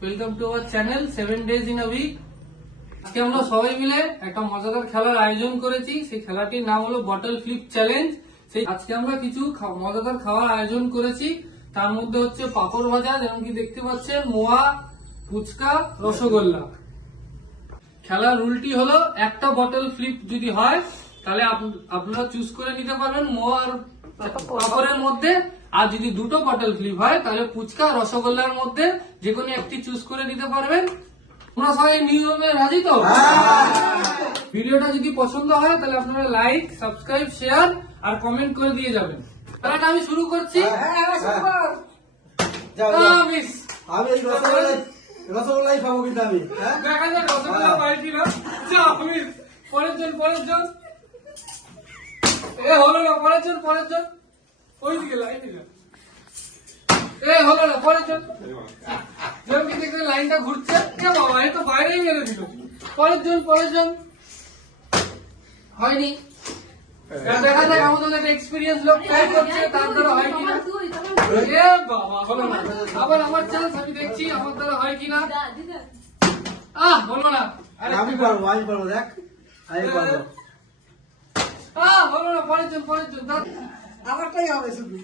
Welcome to our channel 7 days in a week. আজকে আমরা সবাই মিলে একটা মজাদার খেলার আয়োজন করেছি। সেই খেলাটির নাম হলো বটল ফ্লিপ চ্যালেঞ্জ। সেই আজকে আমরা কিছু মজাদার খাওয়ার আয়োজন করেছি। তার মধ্যে হচ্ছে পাপড় ভাজা, যেমন কি দেখতে পাচ্ছেন, মোয়া, ফুচকা, রসগোল্লা। খেলার রুলটি হলো একটা বটল ফ্লিপ যদি হয় তাহলে আপনারা চুজ করে নিতে পারবেন মোয়া আর পাপড়ের মধ্যে। আর যদি দুটো বটল ফ্লিপ হয় তাহলে ফুচকা রসগোল্লার মধ্যে যে কোনো একটি চুজ করে নিতে পারবেন। তোমরা সবাই নিয়মে রাজি তো? ভিডিওটা যদি পছন্দ হয় তাহলে আপনারা লাইক, সাবস্ক্রাইব, শেয়ার আর কমেন্ট করে দিয়ে যাবেন। তাহলে আমি শুরু করছি। রসগোল্লাই খাবো কিন্তু আমি। দেখা যাক রসগোল্লা পাইছি না। পরের জন এ হলো না, পরের জন ওই দিকে এ হলো না, পরের জন যেমন কি দেখলেন লাইনটা ঘুরছে। কে বাবা, এ তো বাইরেই মেরে দিল। পরের জন হয়নি। দেখা যাক আমাদের একটা এক্সপিরিয়েন্স লোক ট্রাই করছে, তার দ্বারা হয় কিনা। এ বাবা, হলো না। আবার আমার চান্স, আমি দেখছি আমার দ্বারা হয় কিনা। হলো না। আমি পারবো দেখ, আমি পারবো। হলো না। পরের জন আমারটাই হবে শুধু।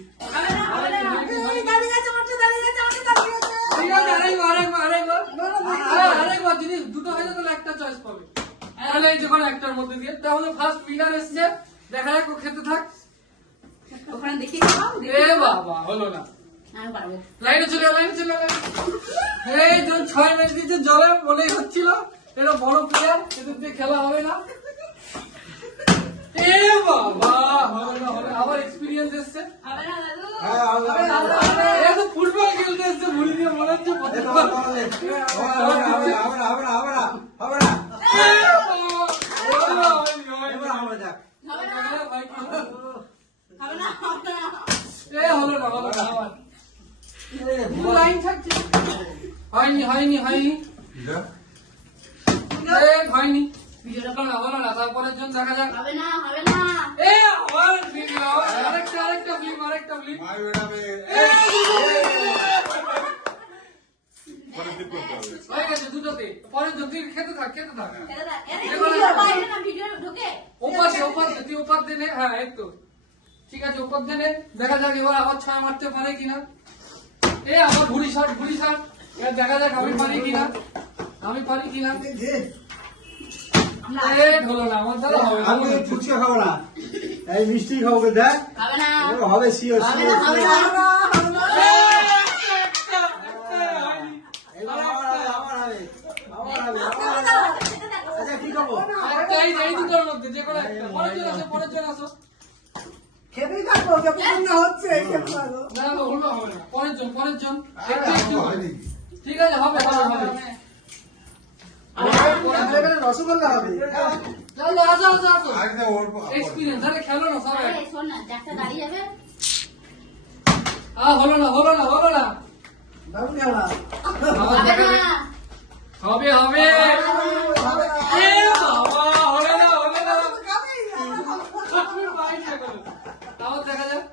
আরেকবার যদি দুটো হয়ে যায় তাহলে একটা চয়েস পাবে। তাহলে এই যখন একটার মধ্যে দিয়ে তাহলে ফার্স্ট উইনার এসছে। দেখা যাক, ও খেতে থাক। এ বাবা, হলো না। লাইনে চলে এই জন 6 ম্যাচ দিচ্ছে জলে, মনেই হচ্ছিল এটা বড় প্লেয়ার, এদের দিয়ে খেলা হবে না। এ বাবা, হলো না। আবার এক্সপিরিয়েন্স এসছে। ফুটবল খেলতে এসছে, ভুড়ি দিয়ে মনে হচ্ছে লাইন থাকছে। হয়নি হলো না। তারপরের জন দেখা যাক। আরেকটা ফ্লিপ। হয়ে গেছে দুটোতে। পরের জন তুই খেতে থাক। তুই ওপার দেনে। হ্যাঁ, এই তো ঠিক আছে, ওপার দেনে। দেখা যাক এবার আবার 6 মারতে পারে কিনা। আবার ঘুড়ি শট। এবার দেখা যাক আমি পারি কিনা। হলো না, আমার দ্বারা হবে না। আমি ফুচকা খাবো না, এই মিষ্টি খাবো। দেখ হবে, শিওর। আচ্ছা, কি খাবো? এই দুটোর মধ্যে যে কোনো একটা। পরের জন আসো। খেতেই থাকবো, হচ্ছে না, হলো হবে না। পরের জন একটু। ঠিক আছে, হবে। রসগোল্লা হবে। আসো। এক্সপিরিয়েন্স আরে খেলো না সবাই। হলো না। দারুণ খেলা। হবে। এ বাবা, হলো না। আবার দেখা যাক।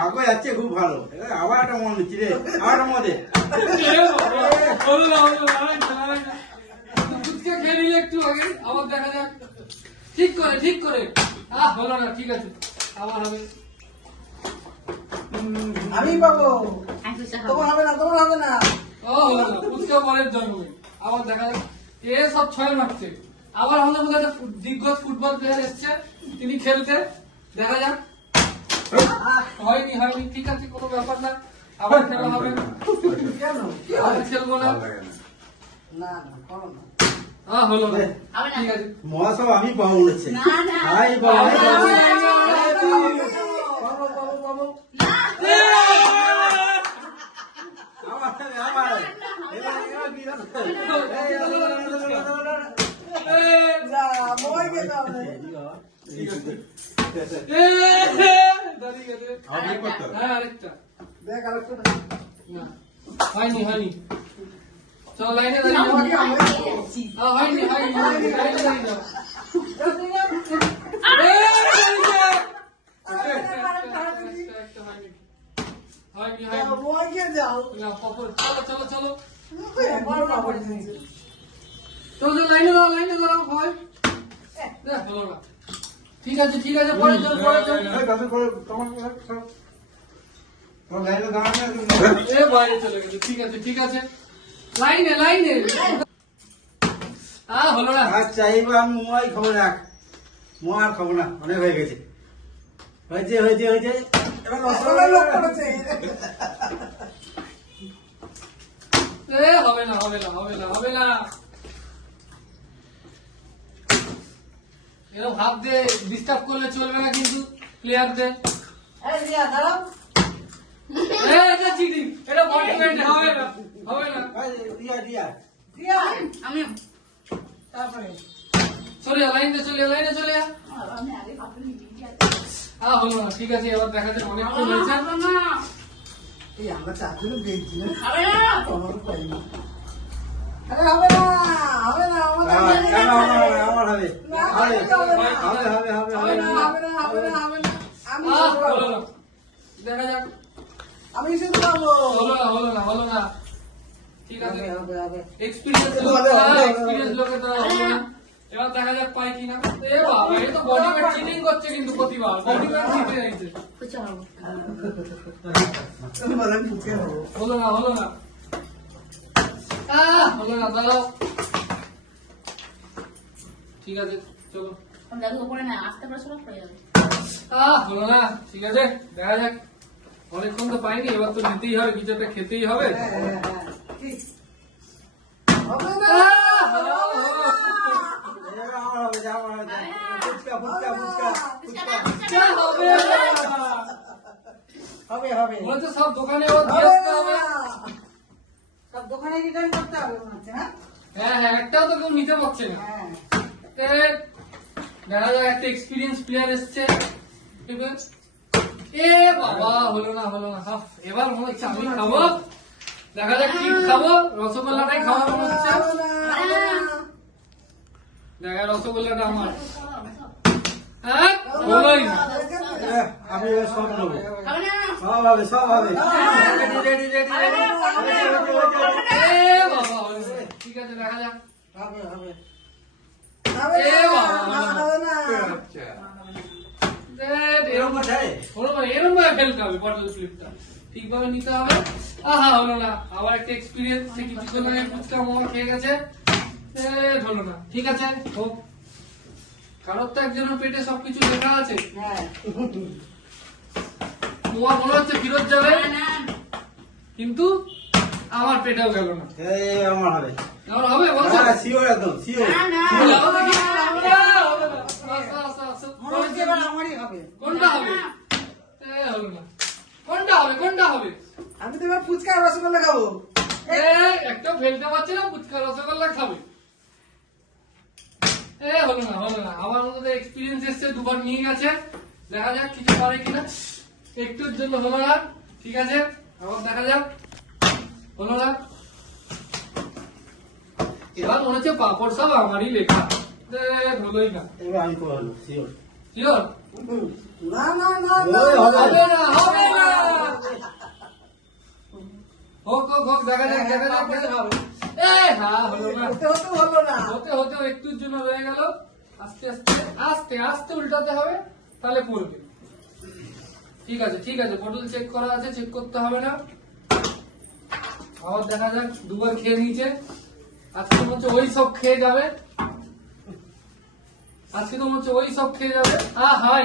ভাগ্য যাচ্ছে খুব ভালো। আবার একটা মন দিচ্ছি রে, আবার একটা মনে। হলো না। ফুচকা খেয়ে নিলে একটু আগে। আবার দেখা যাক। ঠিক করে। হলো না। ঠিক আছে, আবার হবে। আমি পাবো। তোমার হবে না। হলো না। ফুচকা পরের জন্ম। আবার দেখা যাক। সব 6 মারছে। আবার আমাদের মধ্যে একটা দিগ্গজ ফুটবল প্লেয়ার এসছে, তিনি খেলতে। দেখা যাক। হয়নি। ঠিক আছে, কোনো ব্যাপার না। আবার খেলা হবে। খেলবো না। হলো না। ঠিক আছে, মহাসব আমি পাবো মনে হচ্ছে। আরেকটা হয়নি। চল লাইনে দাঁড়িয়ে যাও। হয়নি। লাইনে দাঁড়িয়ে যাও। হয়নি মোয়াকে যাও না পকর চলো চলো চলো একবার না পড়ে দিয়েছে চলো লাইনে দাঁড়াও হয় দেখ হলো না ঠিক আছে পরে চল এই দাদু করে তোমার তোমার লাইনে দাঁড়ানো এ বাইরে চলে গেছে ঠিক আছে লাইনে হলো না আচ্ছা এইবার আমি মোয়াই খাবো রাখ মোয়া আর খাবো না অনেক হয়ে গেছে হয়েছে এবার রসগোল্লা লোক করেছে এ হবে না এরকম হাত দিয়ে ডিস্টার্ব করলে চলবে না কিন্তু প্লেয়ারদের এই রিয়া দাঁড়াও এটা চিটিং এটা বডি ওয়েট হবে না রিয়া আমি তারপরে চলে লাইনে চলে আমি আগে ভাবতে নিয়ে হলো না ঠিক আছে এবার দেখা যাচ্ছে অনেকক্ষণ হয়েছে এই আমরা চারজনে পেয়েছি না খাবে না আমারও পাইনি আরে হবে না আমার হবে আমি হলো না দেখা যাক আমি শুধু খাবো হলো না ঠিক আছে হবে এক্সপেরিয়েন্স লোকের দ্বারা হলো না এবার দেখা যাক পাই কিনা এ বাবা এ তো বডি ওয়েট চিটিং করছে কিন্তু প্রতিবার বডি ওয়েট জিতে যাচ্ছে বলেন বুঝে হবো হলো না দাঁড়াও ঠিক আছে চলো দাদু উপরে না আস্তে করে সব পড়ে যাবে হলো না ঠিক আছে দেখা যাক অনেকক্ষণ তো পাইনি এবার তো নিতেই হবে কিছু একটা খেতেই হবে ঠিক হবে না হলো। আমার হবে ফুচকা যা হবে হবে মনে হচ্ছে সব দোকানে ও দিয়ে আসতে হবে সব দোকানে রিটার্ন করতে হবে মনে হচ্ছে হ্যাঁ একটাও তো কেউ নিতে পারছে না হ্যাঁ দেখা যাক একটা এক্সপিরিয়েন্স প্লেয়ার এসছে এবার এ বাবা হলো না হাফ এবার মনে হচ্ছে আমি খাবো দেখা যাক কি খাবো রসগোল্লাটাই খাওয়া মনে হচ্ছে দেখা রসগোল্লাটা আমার হ্যাঁ হলোই না আমি এবার সব নেবো খাবে না সব হবে রেডি এ বাবা হলো না। ঠিক আছে দেখা যাক হবে এ বাবা এরকম ভাবে ফেলতে হবে বটল ফ্লিপটা ঠিকভাবে নিতে হবে হলো না আবার একটা এক্সপিরিয়েন্স সে কিছুক্ষণ আগে ফুচকা মোমো খেয়ে গেছে হলো না ঠিক আছে হোক কারোর তো একজনের পেটে সবকিছু লেখা আছে হ্যাঁ মোয়া মনে হচ্ছে ফেরত যাবে না কিন্তু আমার পেটেও গেল না এই আমার হবে আমার হবে বলছো শিওর একদম শিওর না যাও দেখি। হবে না। আসো। মনে হচ্ছে এবার আমারই হবে কোনটা হবে হলো না কোনটা হবে আমি তো এবার ফুচকা আর রসগোল্লা খাবো একটা ফেলতে পারছি না ফুচকা রসগোল্লা খাবে হলো না আমার মধ্যে এক্সপিরিয়েন্স এসছে দুবার নিয়ে গেছে দেখা যাক কিছু পারে কিনা একটুর জন্য হলো না ঠিক আছে আবার দেখা যাক হলো না এবার মনে হচ্ছে পাপড় সব আমারই লেখা হলোই না এবার আমি করবো শিওর শিওর না হবে না হোক দেখা যাক হ্যাঁ হলো না হলো না হতে একটুর জন্য রয়ে গেল আস্তে উল্টাতে হবে তাহলে পড়বে ঠিক আছে বটল চেক করা আছে চেক করতে হবে না আবার দেখা যাক দুবার খেয়ে নিয়েছে আজকে মনে হচ্ছে ওই সব খেয়ে যাবে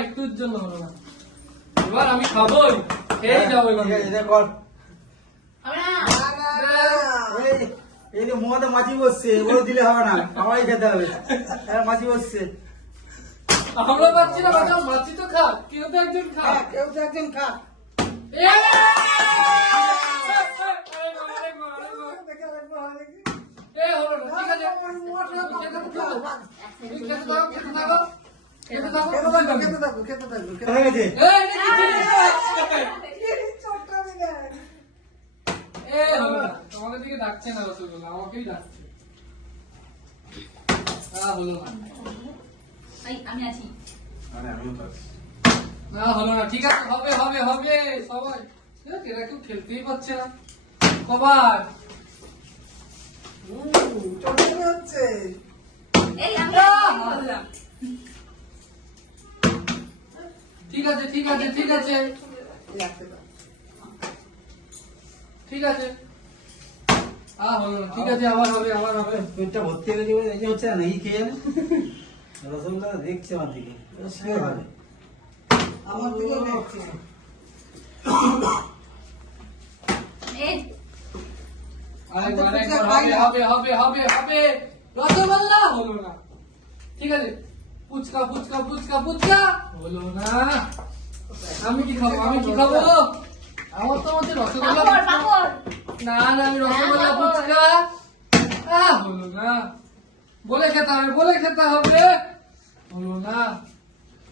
একটুর জন্য হলো না এবার আমি খাবোই খেয়ে যাবো এবার ঠিক আছে এটা কর হবে না এই যে মোয়াতে মাছি বসছে ওগুলো দিলে হবে না আমারই খেতে হবে মাছি বসছে আমরা পাচ্ছি না বাচ্চা মাছি তো খা কেউ তো একজন খা কেউ তো একজন খা হলো না ঠিক আছে খেতে থাকো খেতে হয়ে গেছে তোমাদের দিকে ডাকছে না রসগোল্লা আমাকেই ডাকছে হলো না আমি আছি হলো না ঠিক আছে হবে সবাই এরা কেউ খেলতেই পারছে না কবার। চটচটে হচ্ছে। এই আমি বললাম ঠিক আছে ঠিক আছে ঠিক আছে রাখতে দাও। ঠিক আছে হলো না। ঠিক আছে আবার হবে আবার হবে। পেটটা ভর্তি হয়ে গেছে বলে এই যে হচ্ছে না, এই খেয়ে জানে রসগোল্লা দেখছে আমার দিকে, ও শিওর হবে। আমার দিকেও দেখছি। এই আরেকবার আরেকবার হবে হবে হবে হবে হবে। রসগোল্লা হলো না। ঠিক আছে ফুচকা ফুচকা ফুচকা ফুচকা হলো না। আমি কি খাবো আমি কি খাবো? আমার তো মধ্যে রসগোল্লা পাপড় পাপড় না না আমি রসগোল্লা ফুচকা হলো না। বলে খেতে হবে বলে খেতে হবে। হলো না।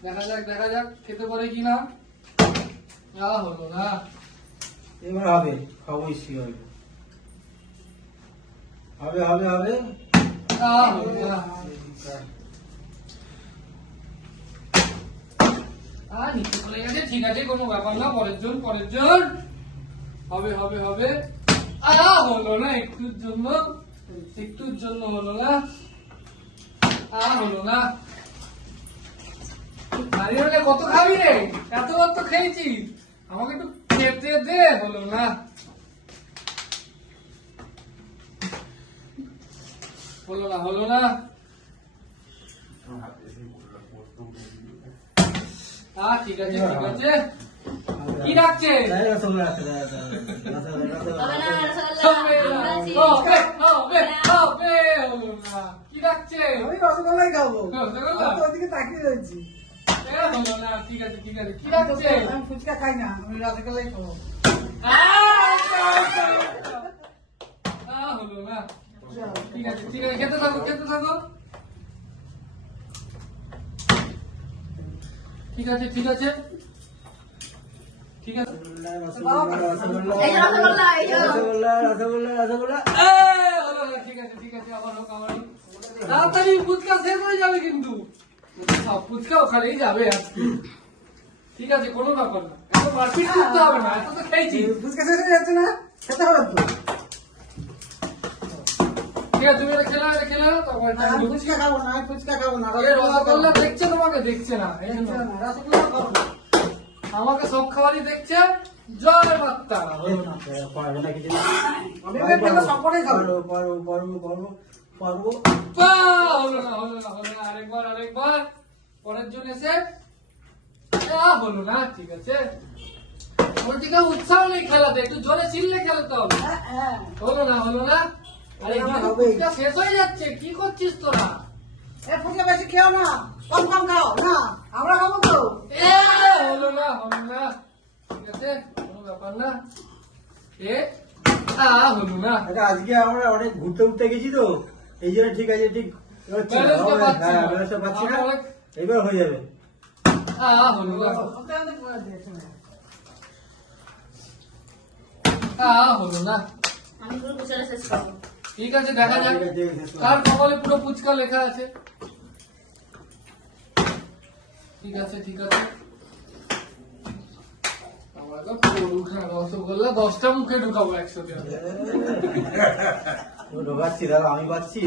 দেখা যাক খেতে পারে কিনা। হলো না। এবার হবে, খাবোই শিওর হবে হবে হবে। হলো না। নিচে চলে গেছে। ঠিক আছে কোনো ব্যাপার না। পরের জন হবে হবে হবে। হলো না একটুর জন্য হলো না। হলো না। আরে হলে কত খাবি রে? এতবার তো খেয়েছি, আমাকে একটু খেতে দে। হলো না। হলো না। ঠিক আছে ঠিক আছে। কি রাখছে? তাই রসগোল্লা আছে, রসগোল্লা হবে না হবে রসগোল্লা হবে হবে হলো না। কি রাখছে? আমি রসগোল্লাই খাবো। রসগোল্লা? আমি তো ওদিকে তাকিয়ে রয়েছি। হলো না। ঠিক আছে ঠিক আছে। কি রাখছে? আমি ফুচকা খাই না, আমি রসগোল্লাই খাবো। হলো না। ঠিক আছে ঠিক আছে। খেতে থাকো খেতে থাকো। ঠিক আছে ঠিক আছে ঠিক আছে। এই যে রসগোল্লা এই যে রসগোল্লা রসগোল্লা রসগোল্লা। হলো না। ঠিক আছে ঠিক আছে। আবার হোক আবার হোক। তাড়াতাড়ি ফুচকা শেষ হয়ে যাবে কিন্তু। সব ফুচকা ওখানেই যাবে আজকে। ঠিক আছে কোনো ব্যাপার না। এত মারপিট করতে হবে না। এত তো খেয়েছি। ফুচকা শেষ হয়ে যাচ্ছে না, খেতে হবে তো। ঠিক আছে তুমি এটা খেলে নাও, তারপর না, আমি ফুচকা খাবো না, আমি ফুচকা খাবো না। রসগোল্লা দেখছে তোমাকে দেখছে না এই জন্য। রসগোল্লা খাবো না। আমাকে সব খাবারই দেখছে। জয় মাত্তা। হলো না। পারবে না কিছু। আমি এবার খেলে সবকটাই খাবো। পারবো পারবো পারবো পারবো। হলো না হলো না হলো না। আরেকবার পরের জন এসে হলো না। ঠিক আছে ওর দিকে উৎসাহ নেই খেলাতে, একটু জোরে চিল্লে খেলতে হবে। হ্যাঁ। হলো না। আরে আমার এদিকে হবেই। ফুচকা শেষ হয়ে যাচ্ছে, কি করছিস তোরা? এ ফুচকা বেশি খেও না, কম কম খাও না, আমরা খাবো তো। হলো না। ঠিক আছে কোনো ব্যাপার না। হলো না। আচ্ছা আজকে আমরা অনেক ঘুরতে গেছি তো, এই জন্য ঠিক আছে ঠিক হচ্ছে না। ব্যালেন্সটা পাচ্ছি না। হ্যাঁ ব্যালেন্সটা পাচ্ছি না, আমরা- এবার হয়ে যাবে। হলো না। ওকে আমাদের করে দিয়েছে না। হলো না। আমি পুরো ফুচকা শেষ করবো। ঠিক আছে দেখা যাক ঠিক আছে, শেষ করো। কার কপালে পুরো ফুচকা লেখা আছে। ঠিক আছে ঠিক আছে। আমার তো পুরো রসগোল্লা 10টা মুখে ঢুকাবো একসাথে। ও ঢোকাচ্ছি দাদা, আমি পাচ্ছি।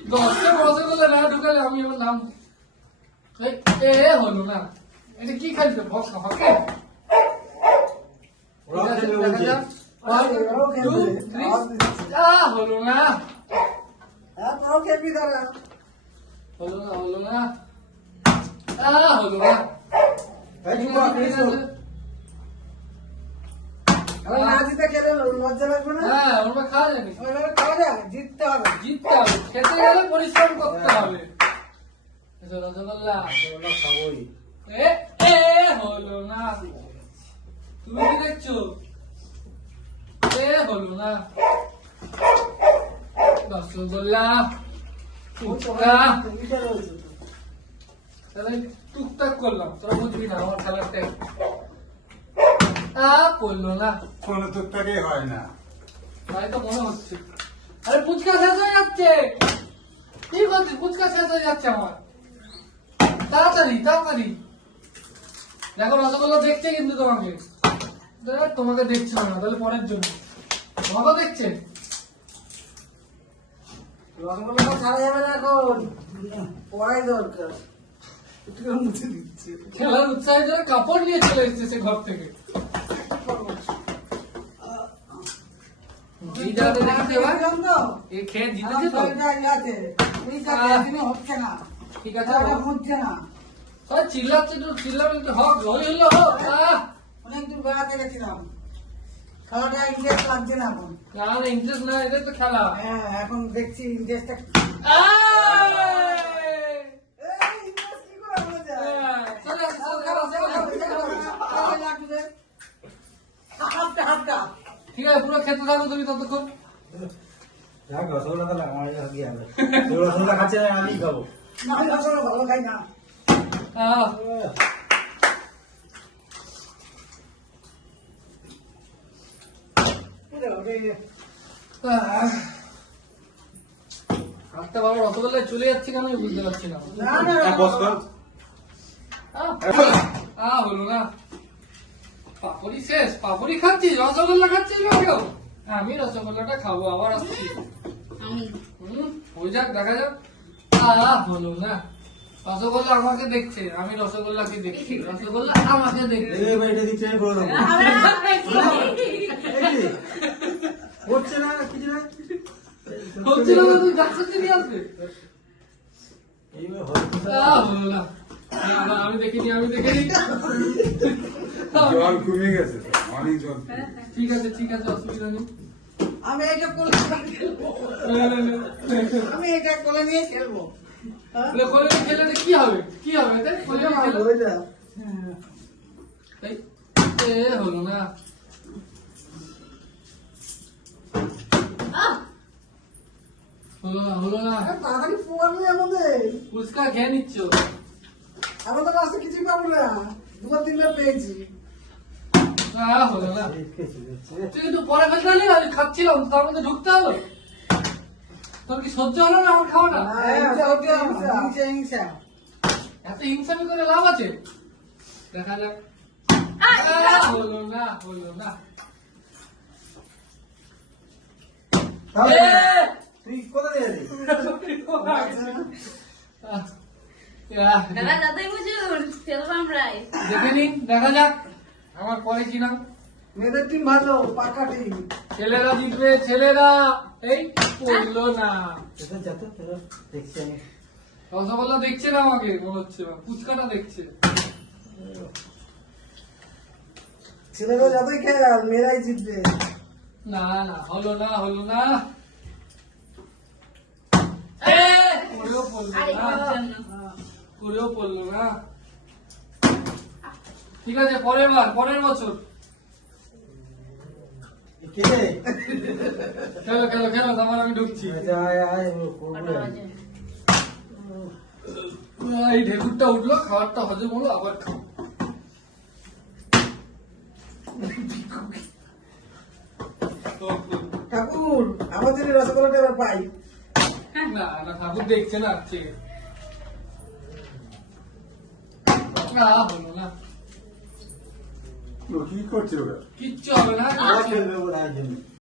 10টা রসগোল্লা না ঢুকালে আমি আমার নাম হলো না। এটা কি খাইছে হকে? ওরা খেলবে বলছে। ওরাও খেলবে। হলো না। হ্যাঁ, তোরাও খেলবি দাঁড়া। হলো না। হলো না। এই ঠিক চুপ কর, আছে, ঠিক আছে। আবার না জিতে খেলে লজ্জা লাগবে না। হ্যাঁ ওরা খাওয়া যাবে। ওইভাবে খাওয়া যাবে, জিততে হবে। জিততে হবে, খেতে গেলে পরিশ্রম করতে হবে। এসো রসগোল্লা। ওরা খাবোই। হলো না। তুমি কি দেখছো? হলো না। রসগোল্লা ফুচকা এটা রয়েছে। তাহলে টুকটাক করলাম, তোরা বুঝবি না আমার খেলার টাইম। করলো না। কোনো টুকটাকই হয় না। তাই তো মনে হচ্ছে। আরে ফুচকা শেষ হয়ে যাচ্ছে। কি করছিস? ফুচকা শেষ হয়ে যাচ্ছে আমার। তাড়াতাড়ি। দেখো রসগোল্লা দেখছে কিন্তু তোমাকে। দেখ, তোমাকে দেখছে না, তাহলে পরের জন্য তোমাকেও দেখছে। রসগোল্লাটা ছাড়া যাবে না এখন, পড়াই দরকার। একটু করে মুছে দিচ্ছে। খেলার উৎসাহের জন্য কাপড় নিয়ে চলে এসেছে সে ঘর থেকে। এই জায়গাতে দেখেছে এবার দেখলাম তো, এ খেয়ে আমার জিতেছে তো। শরীরটা ইয়াতে, এই জায়গায় এখনো হচ্ছে না, ঠিক আছে, খেলাটা হচ্ছে না। সবাই চিল্লাচ্ছে, তো চিল্লাবে তো, হোক হই হলো হোক। অনেক দূর বেড়াতে গেছিলাম, খেলাটা ইন্টারেস্ট লাগছে না এখন। না না, ইন্টারেস্ট না, এটাই তো খেলা। হ্যাঁ, এখন দেখছি ইন্টারেস্টটা। ইন্টারেস্ট কি করে হয়ে যায়? চলে আসো, চলে আসো, চলে আসো। হাতটা হাতটা ঠিক আছে, পুরো খেতে থাকো তুমি ততক্ষণ। দেখ রসগোল্লা তাহলে আমার কি হবে? তুই রসগোল্লা খাচ্ছে না, আমি খাবো। না, আমি রসগোল্লা ভালো খাই না। আহ, আজকে বাবা রসগোল্লায় চলে যাচ্ছে কেন আমি বুঝতে পারছি না। না, না, হ্যাঁ, বস কর। হলো না, পাপড়ি শেষ, পাপড়ি খাচ্ছি, রসগোল্লা খাচ্ছি না কেউ। আমি রসগোল্লাটা খাবো, আবার আসছি। আমি হয়ে যাক, দেখা যাক। হলো না, রসগোল্লা আমাকে দেখছে, আমি রসগোল্লাকে দেখছি, রসগোল্লা আমাকে দেখছে। এই ভাই, এটা দিচ্ছে আমি করে দেবো। এই যে, হচ্ছে না কিছু না। হচ্ছিল না, তুই ডাক্তার নিয়ে আসবে। এইবার হচ্ছে। হলো না, না, আমি দেখিনি, আমি দেখিনি। জল কমে গেছে, অনেক জল। ঠিক আছে, ঠিক আছে, অসুবিধা নেই। আমি এটা কোলে খেলবো, আমি এটা কোলে নিয়ে খেলবো। কোলে নিয়ে খেলে তো কি হবে, কি হবে এতে? কোলে নিয়ে খেলে? ওইটা এই, হলো না, হলো না, হলো না। তাড়াতাড়ি পোয়ালি আমাদের, ফুচকা খেয়ে নিচ্ছ। আমাদের রাস্তা কিছুই পাবো না, দুবার তিনবার পেয়েছি। হলো না, খেয়েছি, খেয়েছি। তুই কিন্তু পরে ফেলতে পারলি, আমি খাচ্ছিলাম, তার মধ্যে ঢুকতে হলো। তোর কি সহ্য হলো না আমার খাওয়াটা? হিংসা হিংসা। এত হিংসামি করে লাভ আছে? দেখা যাক। হলো না, হলো না। তাহলে এ! তুই কোথায় যাবি? দাদা যতই বুঝুন খেলবো আমরাই। দেখে নিন, দেখা যাক আমার পরে কি না। মেয়েদের টিম ভালো, পাকা টিম। ছেলেরা জিতবে, ছেলেরা। এই পড়লো না, কোথায় যাতো তোরা? দেখছি আমি। রসগোল্লা দেখছে না আমাকে, মনে হচ্ছে ফুচকাটা দেখছে। ছেলেরা যতই খেলে মেয়েরাই জিতবে। না না, হলো না, হলো না। করেও পড়লো আরে না, ওর জন্য। করেও পড়লো না। ঠিক আছে, পরের বার, পরের বছর কে রে? খেলো, খেলো, খেলো, তারপর আমি ঢুকছি। আচ্ছা, আয়, আয়, ও করবো। কটা বাজে? এই ঢেকুরটা উঠলো, খাবারটা হজম হলো, আবার খাও। ঠাকুর, আমার জন্য রসগোল্লাটা এবার পাই। না না, ঠাকুর দেখছে না, ঠিক আছে। হলো না, ও কি করছে ওরা? কিচ্ছু হবে না। আবার খেলবে বলে আয়োজন।